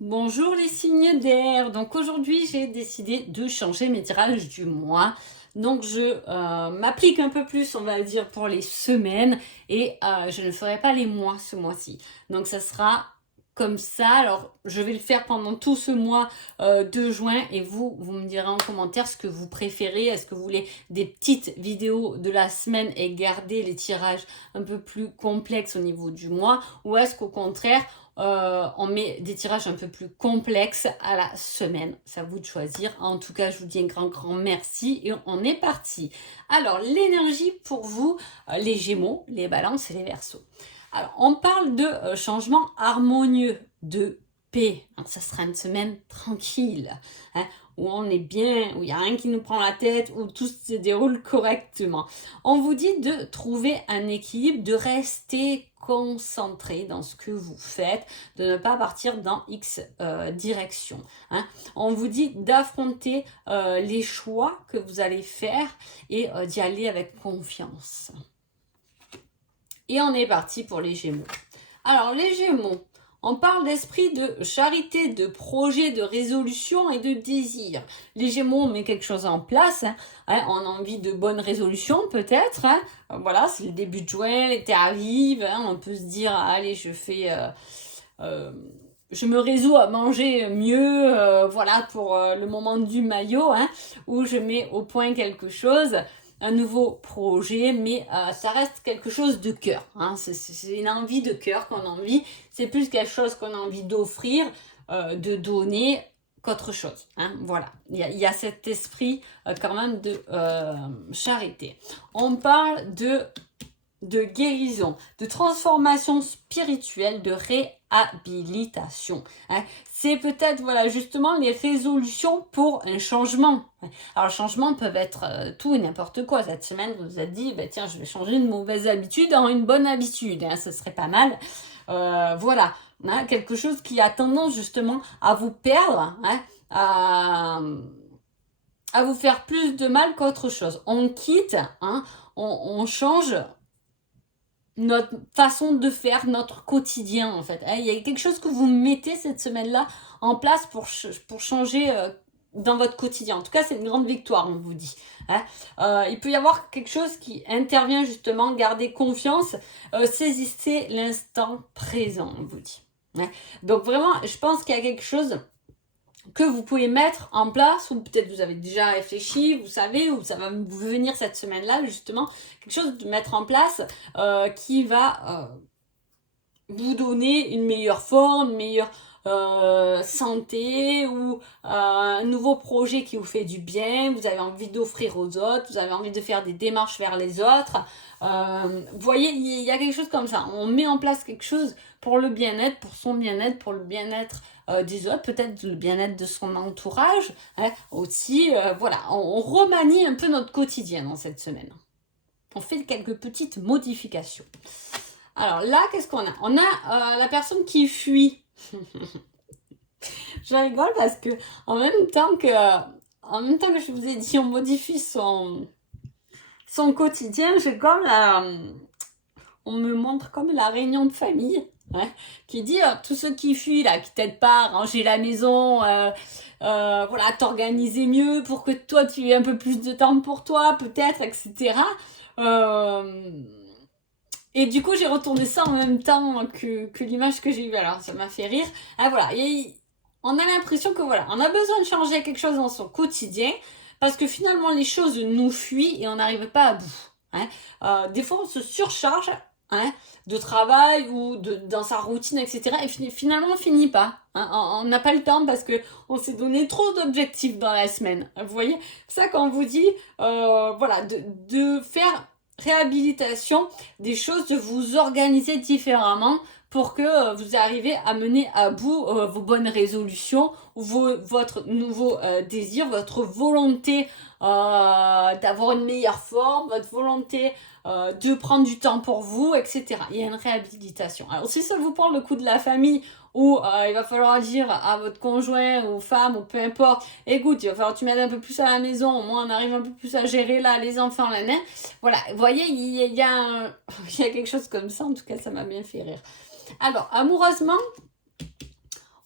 Bonjour les signes d'air. Donc aujourd'hui, j'ai décidé de changer mes tirages du mois. Donc je m'applique un peu plus, on va dire, pour les semaines et je ne ferai pas les mois ce mois-ci. Donc ça sera comme ça. Alors je vais le faire pendant tout ce mois de juin et vous me direz en commentaire ce que vous préférez. Est-ce que vous voulez des petites vidéos de la semaine et garder les tirages un peu plus complexes au niveau du mois, ou est-ce qu'au contraire on met des tirages un peu plus complexes à la semaine. C'est à vous de choisir. En tout cas, je vous dis un grand merci et on est parti. Alors, l'énergie pour vous, les Gémeaux, les Balances et les Verseaux. Alors, on parle de changement harmonieux, de paix. Alors, ça sera une semaine tranquille, hein, où on est bien, où il n'y a rien qui nous prend la tête, où tout se déroule correctement. On vous dit de trouver un équilibre, de rester concentré dans ce que vous faites, de ne pas partir dans X direction. Hein. On vous dit d'affronter les choix que vous allez faire et d'y aller avec confiance. Et on est parti pour les Gémeaux. Alors les Gémeaux, on parle d'esprit de charité, de projet, de résolution et de désir. Les Gémeaux, on met quelque chose en place. On a envie de bonnes résolutions peut-être. Voilà, c'est le début de juin, l'été arrive. On peut se dire, allez, je me résous à manger mieux, voilà, pour le moment du maillot, où je mets au point quelque chose, un nouveau projet, mais ça reste quelque chose de cœur. C'est une envie de cœur qu'on a envie. C'est plus quelque chose qu'on a envie d'offrir, de donner qu'autre chose. Voilà, il y a cet esprit quand même de charité. On parle de guérison, de transformation spirituelle, de réhabilitation. C'est peut-être, voilà, justement les résolutions pour un changement. Alors, les changements peuvent être tout et n'importe quoi. Cette semaine, vous vous êtes dit, bah, tiens, je vais changer une mauvaise habitude en une bonne habitude. Ce serait pas mal. Voilà, quelque chose qui a tendance justement à vous perdre, à vous faire plus de mal qu'autre chose. On quitte, on change notre façon de faire, notre quotidien en fait. Il y a quelque chose que vous mettez cette semaine-là en place pour changer dans votre quotidien. En tout cas, c'est une grande victoire, on vous dit. Il peut y avoir quelque chose qui intervient justement, gardez confiance, saisissez l'instant présent, on vous dit. Donc vraiment, je pense qu'il y a quelque chose que vous pouvez mettre en place, ou peut-être vous avez déjà réfléchi, vous savez, ou ça va vous venir cette semaine-là, justement, quelque chose de mettre en place qui va vous donner une meilleure forme, une meilleure santé, ou un nouveau projet qui vous fait du bien, vous avez envie d'offrir aux autres, vous avez envie de faire des démarches vers les autres. Vous voyez, il y a quelque chose comme ça. On met en place quelque chose pour le bien-être, pour son bien-être, pour le bien-être des autres, peut-être le bien-être de son entourage, aussi. Voilà, on remanie un peu notre quotidien dans cette semaine. On fait quelques petites modifications. Alors là, qu'est-ce qu'on a? On a la personne qui fuit. Je rigole parce que en même temps que je vous ai dit on modifie son quotidien, j'ai comme on me montre comme la réunion de famille, qui dit tous ceux qui fuient là, qui t'aident pas à ranger la maison, voilà, t'organiser mieux pour que toi tu aies un peu plus de temps pour toi, peut-être, etc. Et du coup, j'ai retourné ça en même temps que l'image que j'ai vue. Alors, ça m'a fait rire. Voilà, on a l'impression que voilà, on a besoin de changer quelque chose dans son quotidien parce que finalement, les choses nous fuient et on n'arrive pas à bout. Des fois, on se surcharge de travail ou dans sa routine, etc. Et finalement, on finit pas. On n'a pas le temps parce que on s'est donné trop d'objectifs dans la semaine. Vous voyez, c'est ça qu'on vous dit, voilà, de faire réhabilitation des choses, de vous organiser différemment pour que vous arrivez à mener à bout vos bonnes résolutions, votre nouveau désir, votre volonté d'avoir une meilleure forme, votre volonté de prendre du temps pour vous, etc. Il y a une réhabilitation. Alors si ça vous prend le coup de la famille, où il va falloir dire à votre conjoint ou femme ou peu importe, écoute, il va falloir que tu m'aides un peu plus à la maison, au moins on arrive un peu plus à gérer là les enfants, là, voilà, vous voyez, il y a quelque chose comme ça, en tout cas ça m'a bien fait rire. Alors, amoureusement,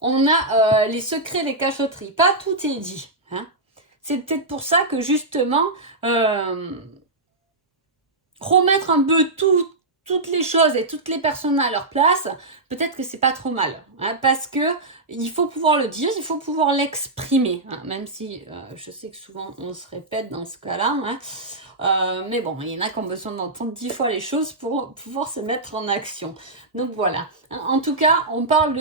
on a les secrets, les cachotteries. Pas tout est dit. Hein. C'est peut-être pour ça que justement, remettre un peu toutes les choses et toutes les personnes à leur place, peut-être que c'est pas trop mal. Hein, parce que il faut pouvoir le dire, il faut pouvoir l'exprimer. Hein, même si je sais que souvent on se répète dans ce cas-là. Hein, mais bon, il y en a qui ont besoin d'entendre 10 fois les choses pour pouvoir se mettre en action. Donc voilà. En tout cas, on parle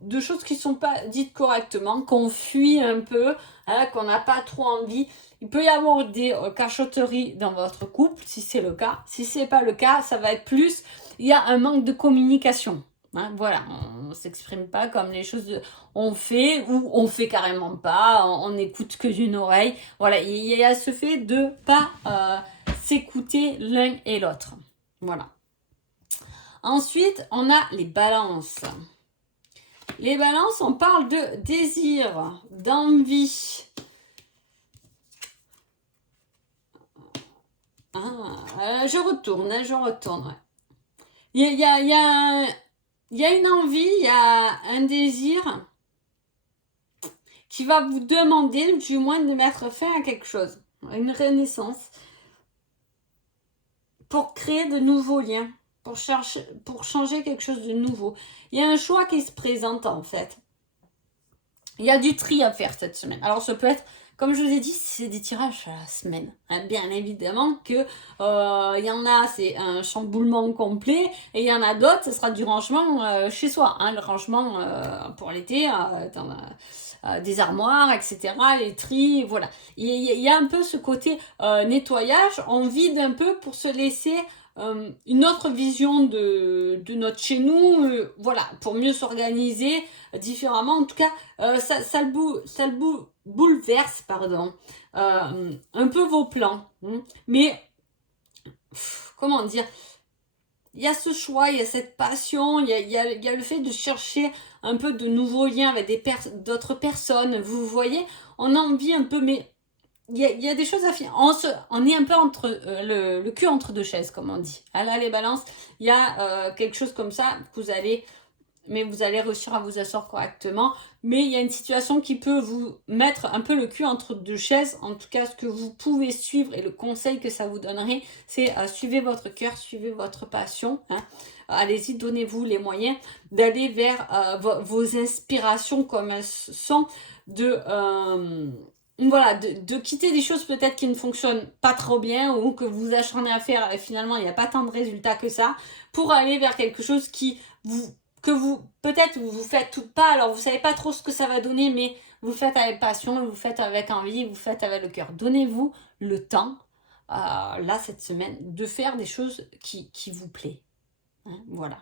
de choses qui ne sont pas dites correctement, qu'on fuit un peu, hein, qu'on n'a pas trop envie. Il peut y avoir des cachotteries dans votre couple, si c'est le cas. Si c'est pas le cas, ça va être plus, il y a un manque de communication. Hein, voilà, on s'exprime pas comme les choses on fait ou on fait carrément pas, on n'écoute que d'une oreille. Voilà, il y a ce fait de pas s'écouter l'un et l'autre. Voilà. Ensuite, on a les balances. Les balances, on parle de désir, d'envie. Je retourne. Ouais. Il y a une envie, il y a un désir qui va vous demander, du moins, de mettre fin à quelque chose. Une renaissance. Pour créer de nouveaux liens. Pour changer quelque chose de nouveau. Il y a un choix qui se présente, en fait. Il y a du tri à faire cette semaine. Alors, ça peut être, comme je vous ai dit, c'est des tirages à la semaine. Hein, bien évidemment que il y en a, c'est un chamboulement complet. Et il y en a d'autres, ce sera du rangement chez soi. Hein, le rangement pour l'été, des armoires, etc. Les tris, voilà. Il y a un peu ce côté nettoyage. On vide un peu pour se laisser une autre vision de notre chez nous, voilà, pour mieux s'organiser différemment. En tout cas, ça le bouleverse, pardon, un peu vos plans. Hein. Mais, comment dire, il y a ce choix, il y a cette passion, il y a le fait de chercher un peu de nouveaux liens avec d'autres personnes. Vous voyez, on a envie un peu, mais il y a des choses à faire. On est un peu entre le cul entre deux chaises, comme on dit. Ah là, les balances, il y a quelque chose comme ça que vous allez réussir à vous asseoir correctement. Mais il y a une situation qui peut vous mettre un peu le cul entre deux chaises. En tout cas, ce que vous pouvez suivre et le conseil que ça vous donnerait, c'est suivez votre cœur, suivez votre passion. Hein. Allez-y, donnez-vous les moyens d'aller vers vos inspirations comme elles sont, voilà, de quitter des choses peut-être qui ne fonctionnent pas trop bien ou que vous acharnez à faire et finalement il n'y a pas tant de résultats que ça, pour aller vers quelque chose que vous peut-être vous faites tout pas, alors vous savez pas trop ce que ça va donner, mais vous faites avec passion, vous faites avec envie, vous faites avec le cœur. Donnez-vous le temps, là cette semaine, de faire des choses qui vous plaît. Hein, voilà.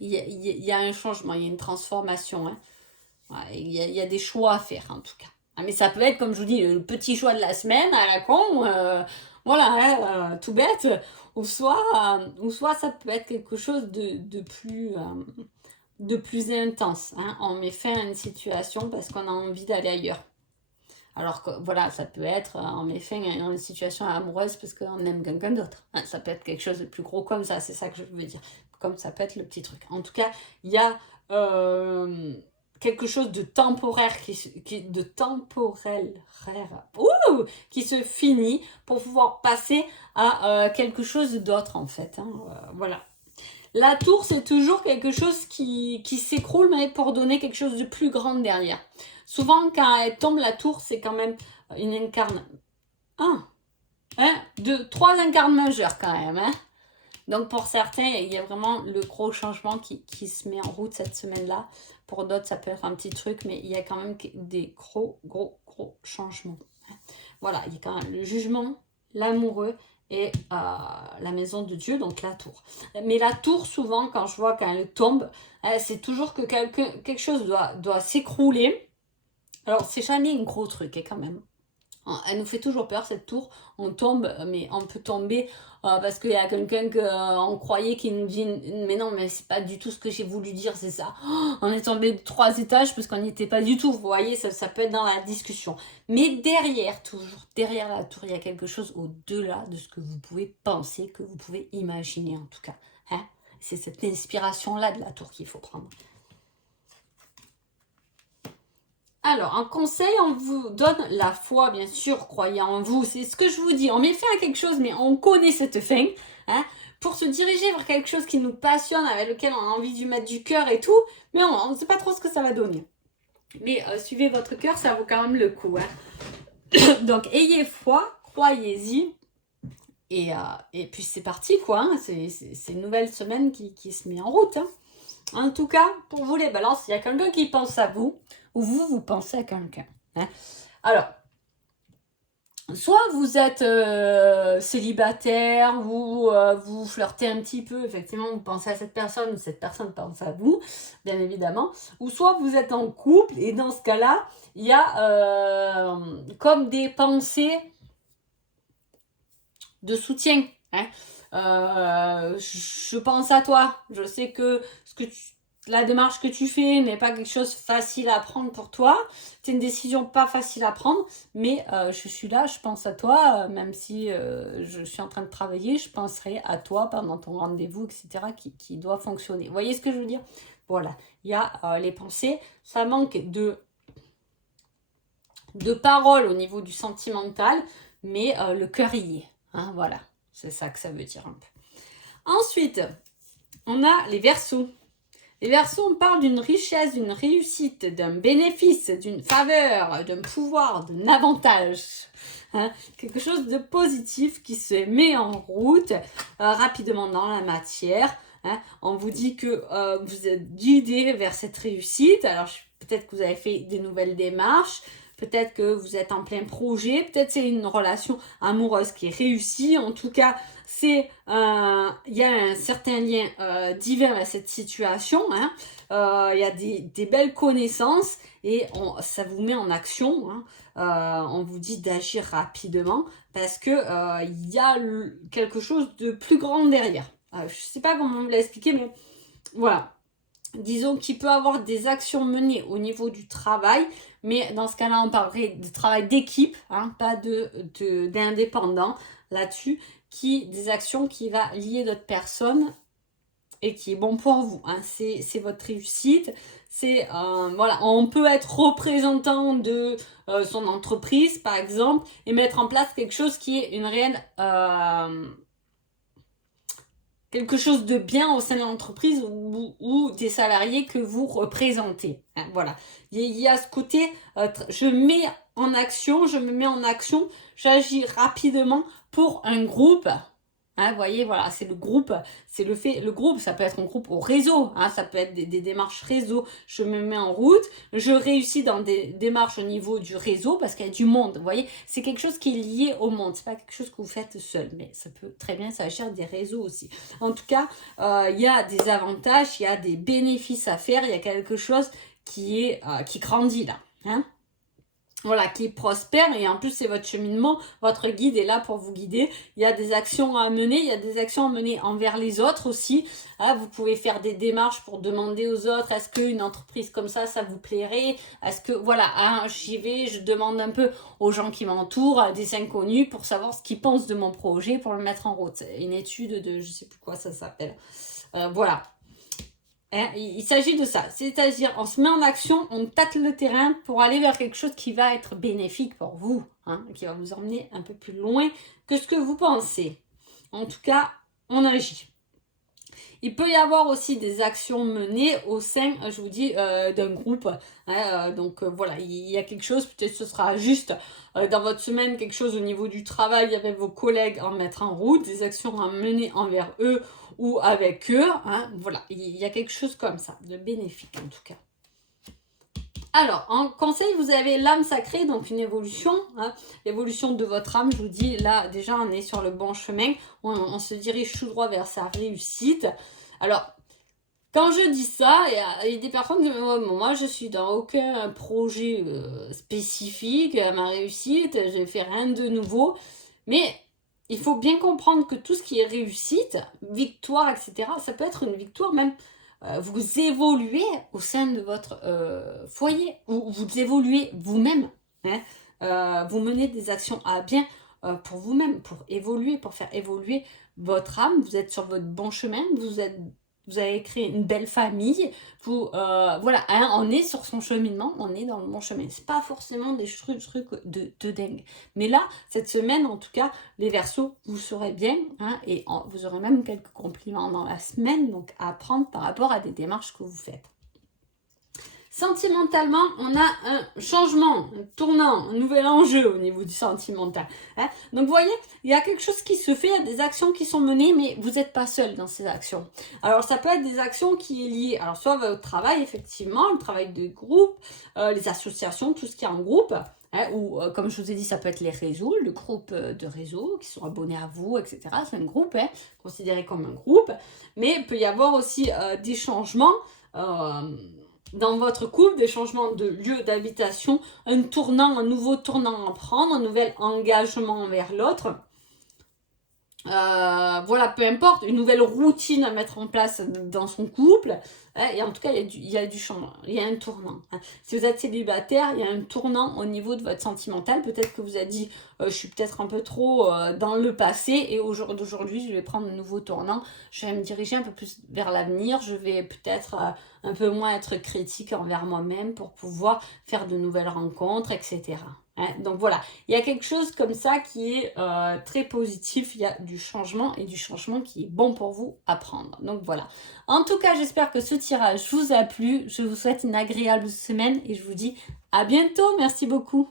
Il y a un changement, il y a une transformation. Hein. Ouais, il y a des choix à faire en tout cas. Ah, mais ça peut être, comme je vous dis, le petit choix de la semaine à la con, voilà, hein, tout bête, ou soit ça peut être quelque chose de plus intense. Hein. On met fin à une situation parce qu'on a envie d'aller ailleurs. Alors que voilà, ça peut être, on met fin à une situation amoureuse parce qu'on aime quelqu'un d'autre. Hein. Ça peut être quelque chose de plus gros comme ça, c'est ça que je veux dire. Comme ça peut être le petit truc. En tout cas, il y a quelque chose de temporaire qui se finit pour pouvoir passer à quelque chose d'autre en fait. Hein. Voilà. La tour, c'est toujours quelque chose qui s'écroule, mais pour donner quelque chose de plus grand derrière. Souvent, quand elle tombe, la tour, c'est quand même une incarne. Trois incarnes majeures quand même. Hein. Donc pour certains, il y a vraiment le gros changement qui se met en route cette semaine-là. Pour d'autres, ça peut être un petit truc, mais il y a quand même des gros changements. Voilà, il y a quand même le jugement, l'amoureux et la maison de Dieu, donc la tour. Mais la tour, souvent, quand je vois quand elle tombe, c'est toujours que quelque chose doit s'écrouler. Alors, c'est jamais un gros truc, quand même. Elle nous fait toujours peur, cette tour. On tombe, mais on peut tomber parce qu'il y a quelqu'un qu'on croyait qui nous dit « Mais non, mais c'est pas du tout ce que j'ai voulu dire, c'est ça. On est tombé de 3 étages parce qu'on n'y était pas du tout. » Vous voyez, ça peut être dans la discussion. Mais derrière, toujours, derrière la tour, il y a quelque chose au-delà de ce que vous pouvez penser, que vous pouvez imaginer en tout cas. Hein. C'est cette inspiration-là de la tour qu'il faut prendre. Alors, en conseil, on vous donne la foi, bien sûr, croyez en vous. C'est ce que je vous dis. On met fin à quelque chose, mais on connaît cette fin. Hein, pour se diriger vers quelque chose qui nous passionne, avec lequel on a envie d'y mettre du cœur et tout, mais on ne sait pas trop ce que ça va donner. Mais suivez votre cœur, ça vaut quand même le coup. Hein. Donc, ayez foi, croyez-y. Et puis c'est parti, quoi. Hein. C'est une nouvelle semaine qui se met en route. Hein. En tout cas, pour vous les balances, il y a quelqu'un qui pense à vous, ou vous pensez à quelqu'un. Hein. Alors, soit vous êtes célibataire, vous flirtez un petit peu, effectivement, vous pensez à cette personne, ou cette personne pense à vous, bien évidemment. Ou soit vous êtes en couple, et dans ce cas-là, il y a comme des pensées de soutien. Hein. Je pense à toi. Je sais que la démarche que tu fais n'est pas quelque chose facile à prendre pour toi. C'est une décision pas facile à prendre, mais je suis là, je pense à toi, même si je suis en train de travailler, je penserai à toi pendant ton rendez-vous, etc., qui doit fonctionner. Vous voyez ce que je veux dire? Voilà, il y a les pensées, ça manque de paroles au niveau du sentimental, mais le cœur y est. Hein, voilà, c'est ça que ça veut dire un peu. Ensuite, on a les Verseaux. Les Verseaux, on parle d'une richesse, d'une réussite, d'un bénéfice, d'une faveur, d'un pouvoir, d'un avantage. Hein, quelque chose de positif qui se met en route rapidement dans la matière. Hein. On vous dit que vous êtes guidé vers cette réussite. Alors, peut-être que vous avez fait des nouvelles démarches. Peut-être que vous êtes en plein projet, peut-être c'est une relation amoureuse qui est réussie. En tout cas, il y a un certain lien divin à cette situation. Hein. Il y a des belles connaissances et ça vous met en action. Hein. On vous dit d'agir rapidement parce que il y a quelque chose de plus grand derrière. Je ne sais pas comment vous l'expliquer, mais voilà. Disons qu'il peut avoir des actions menées au niveau du travail, mais dans ce cas-là, on parlerait de travail d'équipe, hein, pas d'indépendant là-dessus, des actions qui va lier d'autres personnes et qui est bon pour vous. Hein. C'est votre réussite. Voilà, on peut être représentant de son entreprise, par exemple, et mettre en place quelque chose qui est une réelle... quelque chose de bien au sein de l'entreprise ou des salariés que vous représentez. Hein, voilà. Il y a ce côté, je me mets en action, j'agis rapidement pour un groupe. Hein, vous voyez, voilà, c'est le groupe, le groupe, ça peut être un groupe au réseau, hein, ça peut être des démarches réseau, je me mets en route, je réussis dans des démarches au niveau du réseau parce qu'il y a du monde, vous voyez, c'est quelque chose qui est lié au monde, c'est pas quelque chose que vous faites seul, mais ça peut très bien s'agir des réseaux aussi. En tout cas, il y a des avantages, il y a des bénéfices à faire, il y a quelque chose qui grandit là, hein. Voilà, qui prospère et en plus c'est votre cheminement, votre guide est là pour vous guider. Il y a des actions à mener, il y a des actions à mener envers les autres aussi. Ah, vous pouvez faire des démarches pour demander aux autres, est-ce qu'une entreprise comme ça vous plairait? Est-ce que, voilà, hein, j'y vais, je demande un peu aux gens qui m'entourent, à des inconnus pour savoir ce qu'ils pensent de mon projet pour le mettre en route. Une étude de, je sais plus quoi ça s'appelle. Voilà. Hein, il s'agit de ça, c'est-à-dire on se met en action, on tâte le terrain pour aller vers quelque chose qui va être bénéfique pour vous, hein, qui va vous emmener un peu plus loin que ce que vous pensez. En tout cas, on agit. Il peut y avoir aussi des actions menées au sein, je vous dis, d'un groupe. Hein, donc voilà, il y a quelque chose, peut-être ce sera juste dans votre semaine, quelque chose au niveau du travail avec vos collègues en mettre en route, des actions à mener envers eux ou avec eux. Hein, voilà, il y a quelque chose comme ça, de bénéfique en tout cas. Alors, en conseil, vous avez l'âme sacrée, donc une évolution, hein, l'évolution de votre âme. Je vous dis, là, déjà, on est sur le bon chemin. On se dirige tout droit vers sa réussite. Alors, quand je dis ça, il y a des personnes qui me disent, moi, je suis dans aucun projet spécifique à ma réussite, je fais rien de nouveau. Mais il faut bien comprendre que tout ce qui est réussite, victoire, etc., ça peut être une victoire même. Vous évoluez au sein de votre foyer, ou vous évoluez vous-même. Hein, vous menez des actions à bien pour vous-même, pour évoluer, pour faire évoluer votre âme. Vous êtes sur votre bon chemin, vous êtes vous avez créé une belle famille, voilà, hein, on est sur son cheminement, on est dans le bon chemin. C'est pas forcément des trucs de dingue. Mais là, cette semaine, en tout cas, les Verseaux, vous serez bien, hein, et vous aurez même quelques compliments dans la semaine, donc à apprendre par rapport à des démarches que vous faites. Sentimentalement, on a un changement, un tournant, un nouvel enjeu au niveau du sentimental. Hein. Donc, vous voyez, il y a quelque chose qui se fait, il y a des actions qui sont menées, mais vous n'êtes pas seul dans ces actions. Alors, ça peut être des actions qui est liées, alors soit votre travail, effectivement, le travail de groupe, les associations, tout ce qui est en groupe, hein, ou comme je vous ai dit, ça peut être les réseaux, le groupe de réseaux qui sont abonnés à vous, etc. C'est un groupe, hein, considéré comme un groupe, mais il peut y avoir aussi des changements dans votre couple, des changements de lieu d'habitation, un nouveau tournant à prendre, un nouvel engagement envers l'autre. Voilà, peu importe, une nouvelle routine à mettre en place dans son couple. Et en tout cas, il y a du changement, il y a un tournant. Si vous êtes célibataire, il y a un tournant au niveau de votre sentimental. Peut-être que vous avez dit, je suis peut-être un peu trop dans le passé et au jour d'aujourd'hui, je vais prendre un nouveau tournant. Je vais me diriger un peu plus vers l'avenir. Je vais peut-être un peu moins être critique envers moi-même pour pouvoir faire de nouvelles rencontres, etc. Hein, donc voilà, il y a quelque chose comme ça qui est très positif, il y a du changement et du changement qui est bon pour vous à prendre. Donc voilà, en tout cas j'espère que ce tirage vous a plu, je vous souhaite une agréable semaine et je vous dis à bientôt, merci beaucoup.